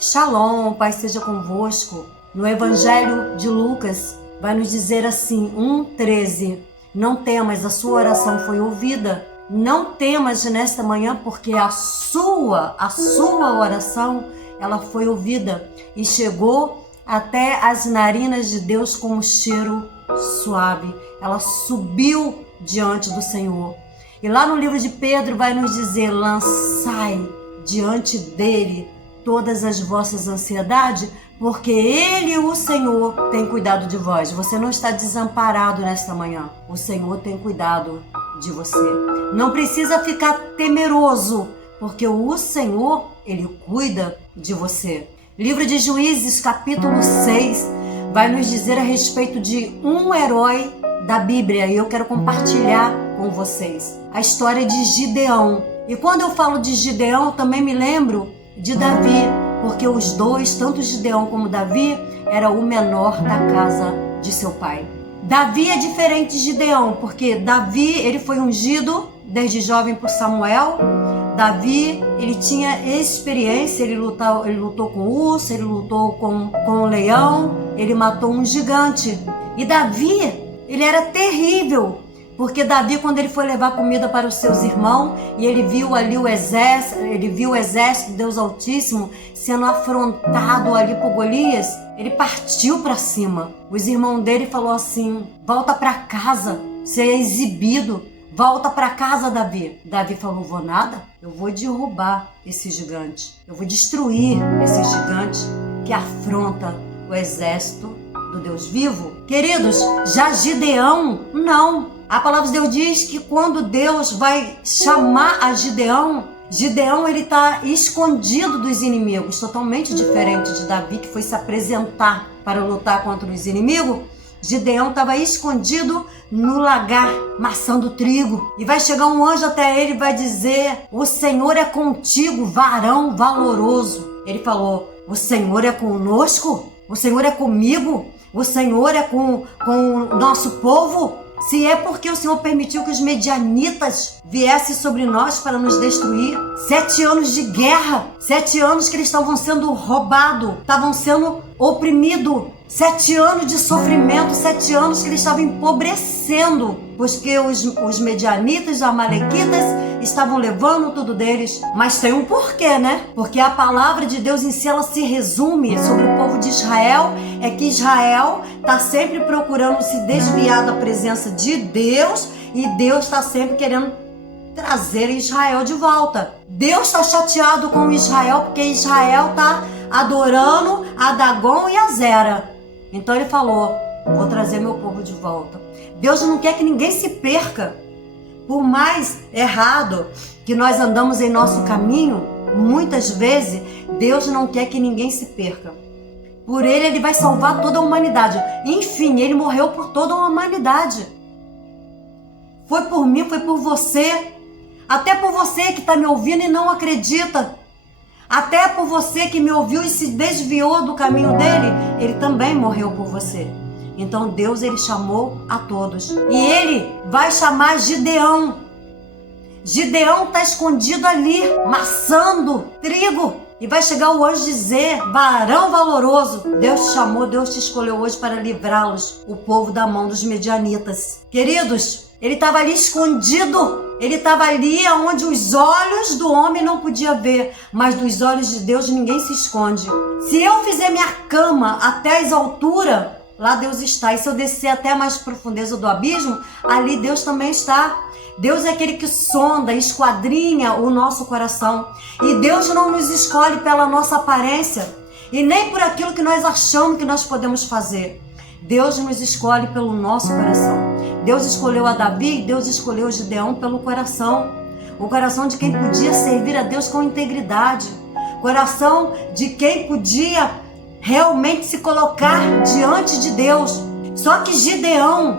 Shalom, Pai seja convosco. No Evangelho de Lucas, vai nos dizer assim, 1:13. Não temas, a sua oração foi ouvida. Não temas nesta manhã, porque a sua oração, ela foi ouvida e chegou até as narinas de Deus como cheiro suave. Ela subiu diante do Senhor. E lá no livro de Pedro vai nos dizer, lançai diante dele todas as vossas ansiedades, porque ele, o Senhor, tem cuidado de vós. Você não está desamparado nesta manhã. O Senhor tem cuidado de você. Não precisa ficar temeroso, porque o Senhor, ele cuida de você. Livro de Juízes, capítulo 6, vai nos dizer a respeito de um herói da Bíblia, e eu quero compartilhar com vocês a história de Gideão. E quando eu falo de Gideão, eu também me lembro de Davi, porque os dois, tanto Gideão como Davi, era o menor da casa de seu pai. Davi é diferente de Gideão, porque Davi, ele foi ungido desde jovem por Samuel. Davi, ele tinha experiência, ele lutou com o urso, ele lutou com o leão, ele matou um gigante. E Davi, ele era terrível, porque Davi, quando ele foi levar comida para os seus irmãos, e ele viu ali o exército de Deus Altíssimo sendo afrontado ali por Golias, ele partiu para cima. Os irmãos dele falaram assim, volta para casa, você é exibido, volta para casa, Davi. Davi falou, vou nada, eu vou derrubar esse gigante, eu vou destruir esse gigante que afronta o exército do Deus vivo. Queridos, já Gideão, não. A palavra de Deus diz que quando Deus vai chamar a Gideão, ele está escondido dos inimigos, totalmente diferente de Davi, que foi se apresentar para lutar contra os inimigos. Gideão estava escondido no lagar, maçando trigo. E vai chegar um anjo até ele e vai dizer, o Senhor é contigo, varão valoroso. Ele falou, o Senhor é conosco? O Senhor é comigo? O Senhor é com o nosso povo? Se é porque o Senhor permitiu que os medianitas viessem sobre nós para nos destruir. 7 anos de guerra, 7 anos que eles estavam sendo roubados, estavam sendo oprimidos, 7 anos de sofrimento, 7 anos que eles estavam empobrecendo, porque os medianitas, os amalequitas estavam levando tudo deles. Mas tem um porquê, né? Porque a palavra de Deus em si, ela se resume sobre o povo de Israel, é que Israel está sempre procurando se desviar da presença de Deus, e Deus está sempre querendo trazer Israel de volta. Deus está chateado com Israel, porque Israel está adorando a Dagon e a Zera. Então ele falou, vou trazer meu povo de volta. Deus não quer que ninguém se perca. Por mais errado que nós andamos em nosso caminho, muitas vezes Deus não quer que ninguém se perca. Por ele vai salvar toda a humanidade. Enfim, ele morreu por toda a humanidade. Foi por mim, foi por você. Até por você que está me ouvindo e não acredita. Até por você que me ouviu e se desviou do caminho dele, ele também morreu por você. Então Deus, ele chamou a todos. E ele vai chamar Gideão. Gideão está escondido ali, maçando trigo. E vai chegar o anjo dizer, varão valoroso, Deus te chamou, Deus te escolheu hoje para livrá-los, o povo da mão dos medianitas. Queridos, ele estava ali escondido. Ele estava ali onde os olhos do homem não podiam ver, mas dos olhos de Deus ninguém se esconde. Se eu fizer minha cama até as alturas, lá Deus está. E se eu descer até a mais profundeza do abismo, ali Deus também está. Deus é aquele que sonda, esquadrinha o nosso coração. E Deus não nos escolhe pela nossa aparência e nem por aquilo que nós achamos que nós podemos fazer. Deus nos escolhe pelo nosso coração. Deus escolheu a Davi, Deus escolheu Gideão pelo coração. O coração de quem podia servir a Deus com integridade. Coração de quem podia realmente se colocar diante de Deus. Só que Gideão,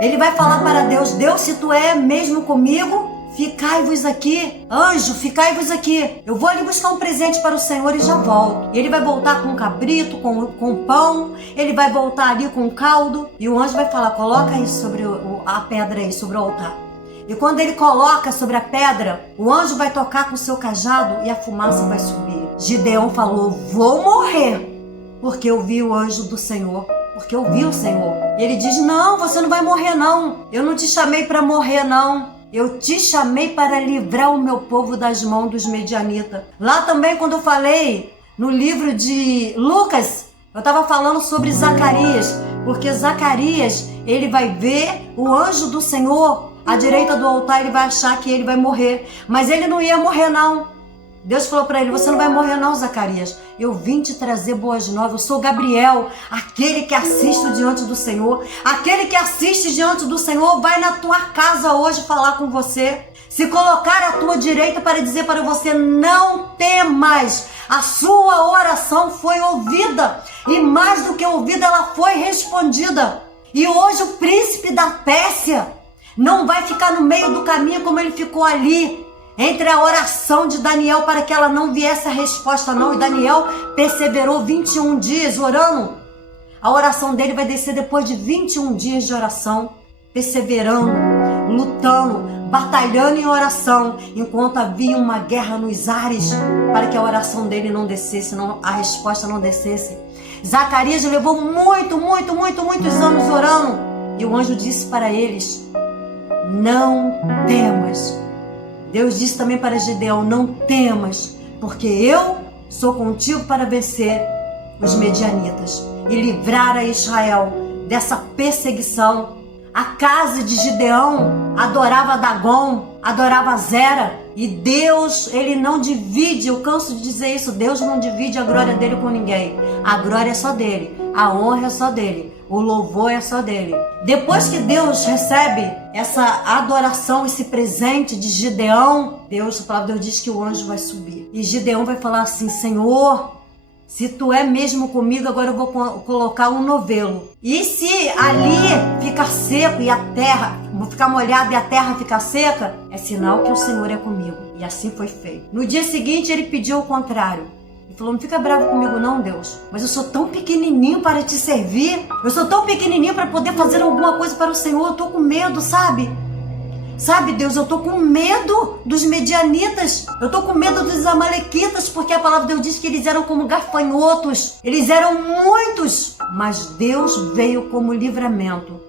ele vai falar para Deus, Deus, se tu é mesmo comigo, ficai-vos aqui. Anjo, ficai-vos aqui. Eu vou ali buscar um presente para o Senhor e já volto. E ele vai voltar com um cabrito, com pão. Ele vai voltar ali com um caldo. E o anjo vai falar, coloca aí sobre a pedra aí, sobre o altar. E quando ele coloca sobre a pedra, o anjo vai tocar com o seu cajado e a fumaça vai subir. Gideão falou: vou morrer, porque eu vi o anjo do Senhor, porque eu vi o Senhor. E ele diz: não, você não vai morrer não. Eu não te chamei para morrer não. Eu te chamei para livrar o meu povo das mãos dos medianitas. Lá também, quando eu falei no livro de Lucas, eu estava falando sobre Zacarias, porque Zacarias, ele vai ver o anjo do Senhor à direita do altar, ele vai achar que ele vai morrer, mas ele não ia morrer não. Deus falou para ele: você não vai morrer não, Zacarias. Eu vim te trazer boas novas. Eu sou Gabriel, aquele que assiste diante do Senhor. Aquele que assiste diante do Senhor vai na tua casa hoje falar com você. Se colocar à tua direita para dizer para você: não temas. A sua oração foi ouvida. E mais do que ouvida, ela foi respondida. E hoje o príncipe da Pérsia não vai ficar no meio do caminho como ele ficou ali, entre a oração de Daniel para que ela não viesse a resposta não. E Daniel perseverou 21 dias orando. A oração dele vai descer depois de 21 dias de oração, perseverando, lutando, batalhando em oração, enquanto havia uma guerra nos ares, para que a oração dele não descesse, não, a resposta não descesse. Zacarias levou muitos anos orando, e o anjo disse para eles: não temas. Deus disse também para Gideão: não temas, porque eu sou contigo para vencer os medianitas e livrar a Israel dessa perseguição. A casa de Gideão adorava Dagon, adorava Zera, e Deus, ele não divide, eu canso de dizer isso, Deus não divide a glória dele com ninguém. A glória é só dele, a honra é só dele, o louvor é só dele. Depois que Deus recebe essa adoração, esse presente de Gideão, a palavra de Deus diz que o anjo vai subir. E Gideão vai falar assim: Senhor, se tu é mesmo comigo, agora eu vou colocar um novelo. E se ali ficar seco e a terra, vou ficar molhada e a terra ficar seca, é sinal que o Senhor é comigo. E assim foi feito. No dia seguinte ele pediu o contrário. Ele falou: não fica bravo comigo não, Deus, mas eu sou tão pequenininho para te servir. Eu sou tão pequenininho para poder fazer alguma coisa para o Senhor. Eu tô com medo, sabe? Sabe, Deus, eu tô com medo dos medianitas. Eu tô com medo dos amalequitas, porque a palavra de Deus diz que eles eram como gafanhotos. Eles eram muitos, mas Deus veio como livramento.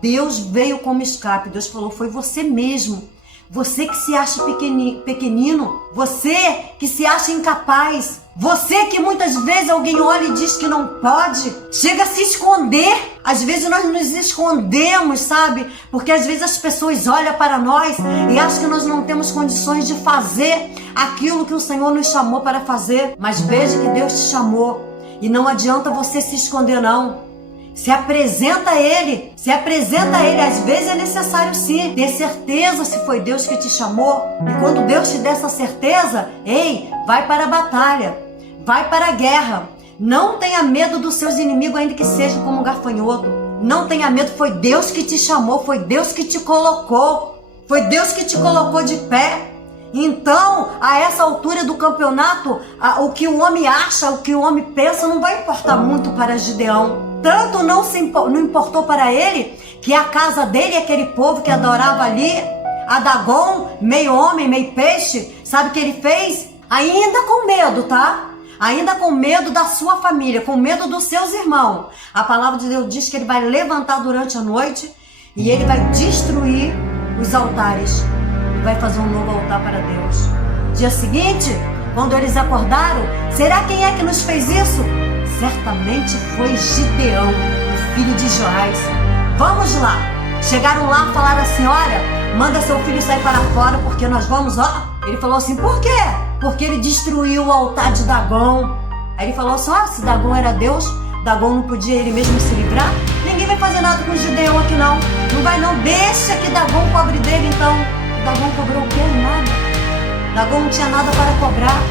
Deus veio como escape. Deus falou: foi você mesmo. Você que se acha pequenino, você que se acha incapaz, você que muitas vezes alguém olha e diz que não pode, chega a se esconder. Às vezes nós nos escondemos, sabe? Porque às vezes as pessoas olham para nós e acham que nós não temos condições de fazer aquilo que o Senhor nos chamou para fazer. Mas veja que Deus te chamou e não adianta você se esconder não. Se apresenta a Ele, às vezes é necessário sim ter certeza se foi Deus que te chamou. E quando Deus te der essa certeza, ei, vai para a batalha, vai para a guerra. Não tenha medo dos seus inimigos, ainda que seja como um gafanhoto. Não tenha medo, foi Deus que te chamou, foi Deus que te colocou, foi Deus que te colocou de pé. Então, a essa altura do campeonato, o que o homem acha, o que o homem pensa, não vai importar muito para Gideão. Tanto não importou para ele que a casa dele, aquele povo que adorava ali, a Dagon, meio homem, meio peixe, sabe o que ele fez? Ainda com medo, tá? Ainda com medo da sua família, com medo dos seus irmãos. A palavra de Deus diz que ele vai levantar durante a noite e ele vai destruir os altares e vai fazer um novo altar para Deus. Dia seguinte, quando eles acordaram, será quem é que nos fez isso? Certamente foi Gideão, o filho de Joás. Vamos lá. Chegaram lá, falaram assim: olha, manda seu filho sair para fora, porque nós vamos, ó. Ele falou assim: por quê? Porque ele destruiu o altar de Dagon. Aí ele falou assim: ó, se Dagon era Deus, Dagon não podia ele mesmo se livrar? Ninguém vai fazer nada com Gideão aqui não. Não vai não, deixa que Dagon cobre dele então. Dagon cobrou o quê? Nada. Dagon não tinha nada para cobrar.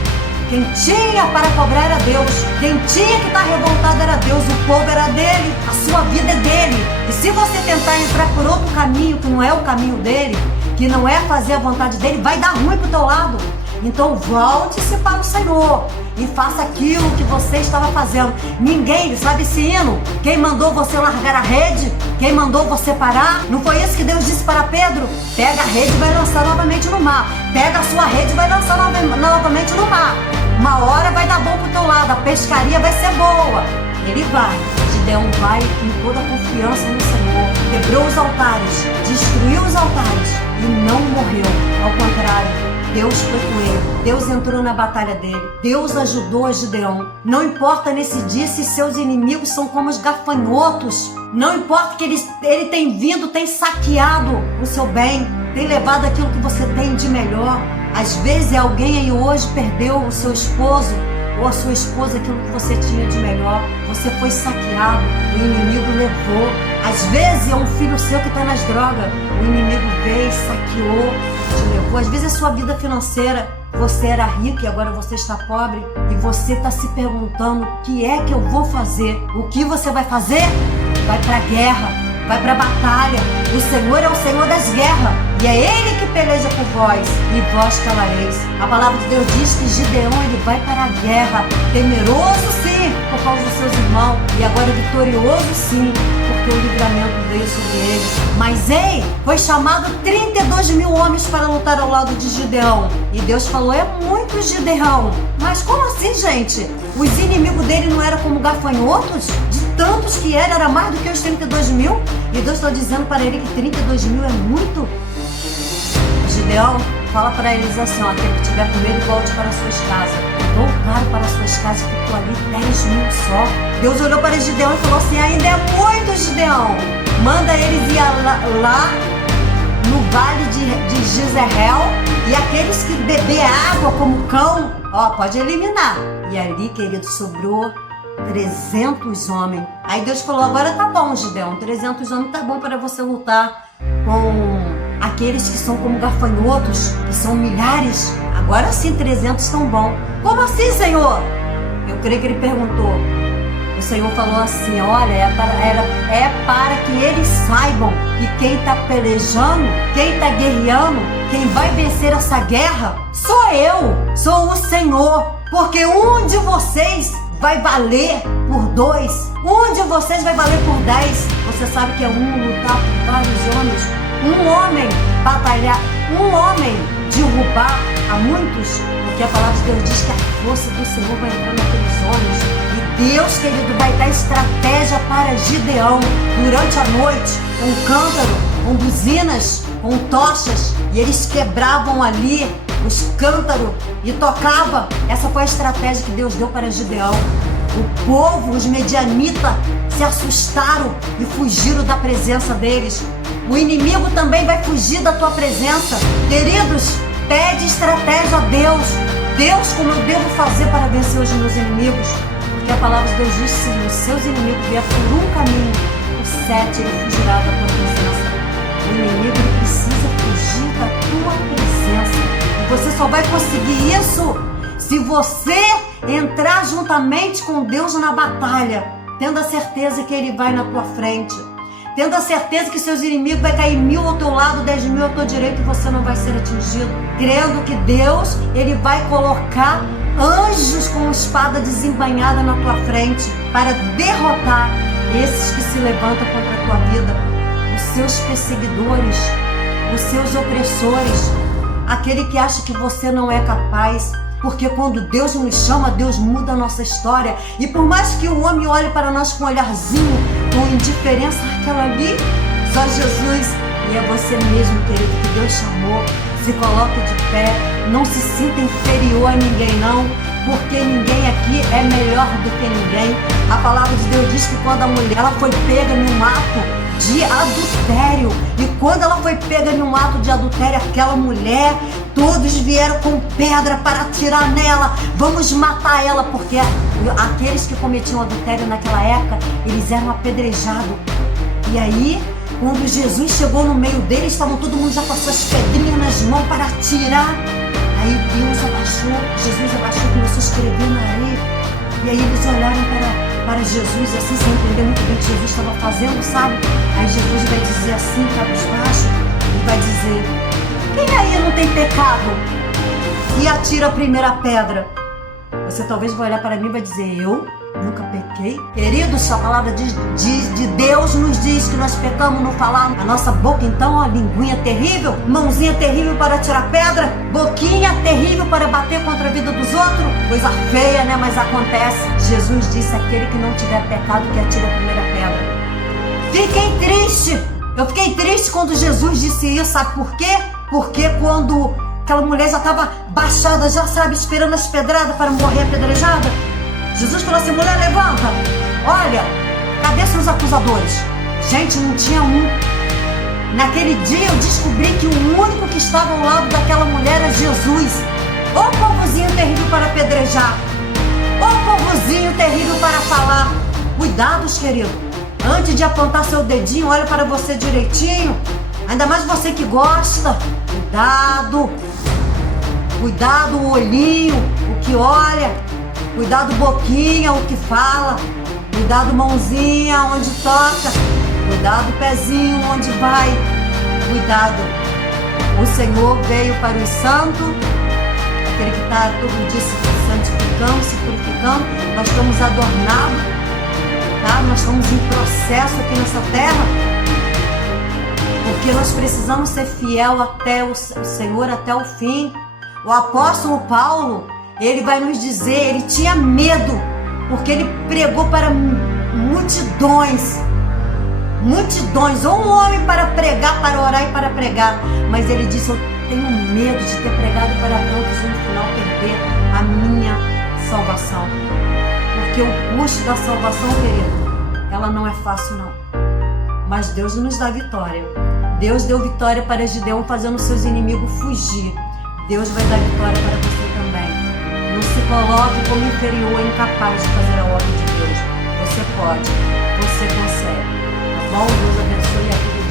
Quem tinha para cobrar era Deus. Quem tinha que estar revoltado era Deus. O povo era dele, a sua vida é dele. E se você tentar entrar por outro caminho, que não é o caminho dele, que não é fazer a vontade dele, vai dar ruim pro teu lado. Então volte-se para o Senhor e faça aquilo que você estava fazendo. Ninguém, sabe esse hino? Quem mandou você largar a rede? Quem mandou você parar? Não foi isso que Deus disse para Pedro? Pega a rede e vai lançar novamente no mar. Pega a sua rede e vai lançar novamente no mar. Uma hora vai dar bom pro teu lado, a pescaria vai ser boa. Ele vai. Gideão vai com toda a confiança no Senhor. Quebrou os altares, destruiu os altares e não morreu. Ao contrário, Deus foi com ele. Deus entrou na batalha dele. Deus ajudou a Gideão. Não importa nesse dia se seus inimigos são como os gafanhotos. Não importa que ele tem vindo, tem saqueado o seu bem, tem levado aquilo que você tem de melhor. Às vezes alguém aí hoje perdeu o seu esposo ou a sua esposa, aquilo que você tinha de melhor. Você foi saqueado, o inimigo levou. Às vezes é um filho seu que está nas drogas, o inimigo veio, saqueou, te levou. Às vezes é sua vida financeira, você era rico e agora você está pobre e você está se perguntando: o que é que eu vou fazer? O que você vai fazer? Vai para a guerra, vai para a batalha. O Senhor é o Senhor das guerras e é Ele que peleja por vós e vós calareis. A palavra de Deus diz que Gideão, ele vai para a guerra, temeroso sim por causa dos seus irmãos e agora vitorioso sim, porque o livramento veio sobre ele. Mas ei, foi chamado 32 mil homens para lutar ao lado de Gideão. E Deus falou: é muito, Gideão. Mas como assim, gente? Os inimigos dele não eram como gafanhotos? De tantos que era mais do que os 32 mil? E Deus está dizendo para ele que 32 mil é muito? Gideão, fala para eles assim: ó, quem tiver com medo, volte para suas casas. Voltaram para suas casas e ficou ali 10 mil só. Deus olhou para Gideão e falou assim: ainda é muito, Gideão. Manda eles ir lá no vale de Jezreel, e aqueles que beber água como cão, ó, pode eliminar. E ali, querido, sobrou 300 homens. Aí Deus falou: agora tá bom, Gideão, 300 homens tá bom para você lutar com aqueles que são como gafanhotos, que são milhares. Agora sim, 300 estão bom. Como assim, Senhor? Eu creio que ele perguntou. O Senhor falou assim: olha, é para que eles saibam que quem está pelejando, quem está guerreando, quem vai vencer essa guerra, sou eu, sou o Senhor. Porque um de vocês vai valer por 2, um de vocês vai valer por 10. Você sabe que é um lutar por vários homens, um homem batalhar, um homem derrubar a muitos, porque a palavra de Deus diz que a força do Senhor vai entrar naqueles homens. E Deus, querido, vai dar estratégia para Gideão durante a noite, com cântaro, com buzinas, com tochas, e eles quebravam ali os cântaros e tocava. Essa foi a estratégia que Deus deu para Gideão. O povo, os medianitas, se assustaram e fugiram da presença deles. O inimigo também vai fugir da tua presença. Queridos, pede estratégia a Deus. Deus, como eu devo fazer para vencer os meus inimigos? Porque a palavra de Deus diz que se os seus inimigos vier por um caminho, o 7 ele fugirá da tua presença. O inimigo ele precisa fugir da tua presença. E você só vai conseguir isso se você entrar juntamente com Deus na batalha, tendo a certeza que Ele vai na tua frente, tendo a certeza que seus inimigos vai cair 1000 ao teu lado, 10.000 ao teu direito, e você não vai ser atingido, crendo que Deus, Ele vai colocar anjos com espada desembainhada na tua frente para derrotar esses que se levantam contra a tua vida, os seus perseguidores, os seus opressores, aquele que acha que você não é capaz. Porque quando Deus nos chama, Deus muda a nossa história. E por mais que o homem olhe para nós com um olharzinho, com indiferença, aquela ali, só Jesus. E é você mesmo, querido, que Deus chamou. Se coloque de pé, não se sinta inferior a ninguém não, porque ninguém aqui é melhor do que ninguém. A palavra de Deus diz que quando a mulher ela foi pega num ato de adultério, e quando ela foi pega num ato de adultério, aquela mulher, todos vieram com pedra para atirar nela, vamos matar ela, porque aqueles que cometiam adultério naquela época, eles eram apedrejados. E aí, quando Jesus chegou no meio deles, estavam todo mundo já com as suas pedrinhas nas mãos para atirar. Aí Deus abaixou, Jesus abaixou, começou a escrever na areia. E aí eles olharam para Jesus assim, sem entender muito bem o que Jesus estava fazendo, sabe? Aí Jesus vai dizer assim, cabisbaixo, e vai dizer: quem aí não tem pecado? e atira a primeira pedra. Você talvez vai olhar para mim e vai dizer, eu nunca pequei? Queridos, a palavra de Deus nos diz que nós pecamos no falar. A nossa boca, então, ó, linguinha terrível, mãozinha terrível para tirar pedra, boquinha terrível para bater contra a vida dos outros. Coisa feia, né? Mas acontece. Jesus disse, aquele que não tiver pecado, que atire a primeira pedra. Fiquei triste. Eu fiquei triste quando Jesus disse isso. Sabe por quê? Porque quando aquela mulher já estava baixada, já sabe, esperando as pedradas para morrer apedrejada, Jesus falou assim, mulher, levanta. Olha, cadê seus acusadores? Gente, não tinha um. Naquele dia eu descobri que o único que estava ao lado daquela mulher era Jesus. Ô povozinho terrível para apedrejar. Ô povozinho terrível para falar. Cuidados, querido. Antes de apontar seu dedinho, olha para você direitinho. Ainda mais você que gosta. Cuidado. Cuidado o olhinho, o que olha. Cuidado boquinha, o que fala. Cuidado mãozinha, onde toca. Cuidado pezinho, onde vai. Cuidado. O Senhor veio para os santos, aquele que está todo dia se santificando, se purificando. Nós estamos adornados, tá? Nós estamos em processo aqui nessa terra, porque nós precisamos ser fiel até o Senhor, até o fim. O apóstolo Paulo, ele vai nos dizer, ele tinha medo, porque ele pregou para multidões, ou um homem para pregar, para orar e para pregar, mas ele disse, eu tenho medo de ter pregado para tantos e no final perder a minha salvação, porque o custo da salvação, querido, ela não é fácil não, mas Deus nos dá vitória. Deus deu vitória para Gideão fazendo seus inimigos fugir. Deus vai dar vitória para você também. Não se coloque como inferior, incapaz de fazer a obra de Deus. Você pode, você consegue. Tá bom? Deus abençoe a vida